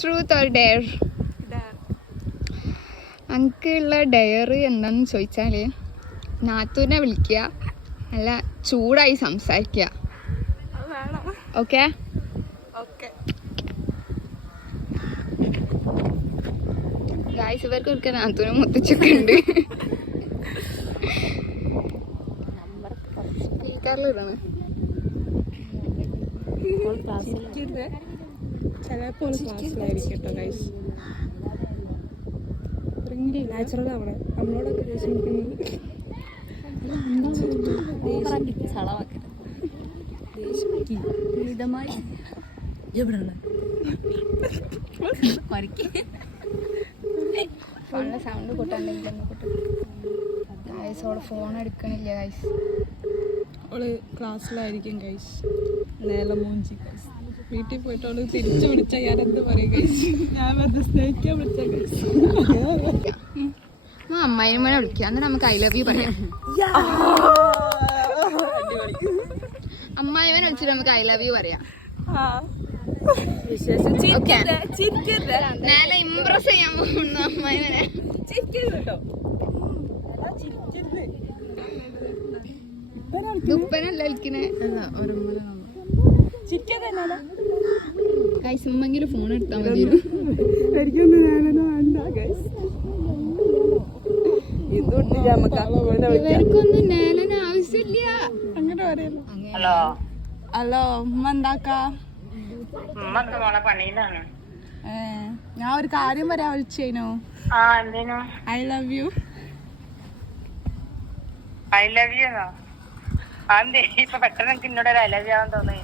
Truth or dare ഉള്ള dare എന്താന്ന് ചോദിച്ചാൽ നാത്തൂനെ വിളിക്കുക നല്ല ചൂടായി സംസാരിക്കുക. ഓക്കെ? ഗായ്സ് ഇവർക്ക് ഒക്കെ നാത്തൂരെ മുത്തച്ഛൊക്കെ ഉണ്ട് സ്പീക്കറിലിടണം ചിലപ്പോൾ ക്ലാസ്സിലായിരിക്കും കേട്ടോ ഗൈസ് നാച്ചുറൽ ആവണം നമ്മളോടൊക്കെ ഫോണിലെ സൗണ്ട് കൂട്ടാണ്ടെങ്കിൽ ഫോൺ എടുക്കണില്ല ഗായ്സ് അവൾ ക്ലാസ്സിലായിരിക്കും ഗൈസ് നേല മൂഞ്ചി ഗൈസ് വീട്ടിൽ പോയിട്ട് അവൾ തിരിച്ചു വിളിച്ച ഞാൻ എന്ത് പറയും ഞാൻ വെറുതെ സ്നേഹിക്കാൻ വിളിച്ച ഗൈസ് ആ അമ്മായിമ്മനെ വിളിക്കുക എന്നിട്ട് നമുക്ക് ഐ ലവ് യു പറയാം. അമ്മായിമ്മനെ വിളിച്ചിട്ട് നമുക്ക് ഐ ലവ് യു പറയാം. നേരെ ഇംപ്രസ് ചെയ്യാൻ പോകുന്നു അമ്മായിമ്മനെ ഉപ്പനല്ല വിളിക്കണേ ഗൈസ് ഉമ്മെങ്കിലും ഫോൺ എടുത്താൽ മതി. ഇവർക്കൊന്നും നേലന് ആവശ്യമില്ല. അങ്ങോട്ട് പറയല്ലോ ഹലോ. ഹലോ ഉമ്മ എന്താക്കാ? ഞാൻ ഒരു കാര്യം പറയാൻ വിളിച്ചേനോ. I love you I love you പെട്ടെന്ന് എനിക്ക് ഇന്നോട് ഒരു ഐ ലവ് യു ആവാൻ തോന്നി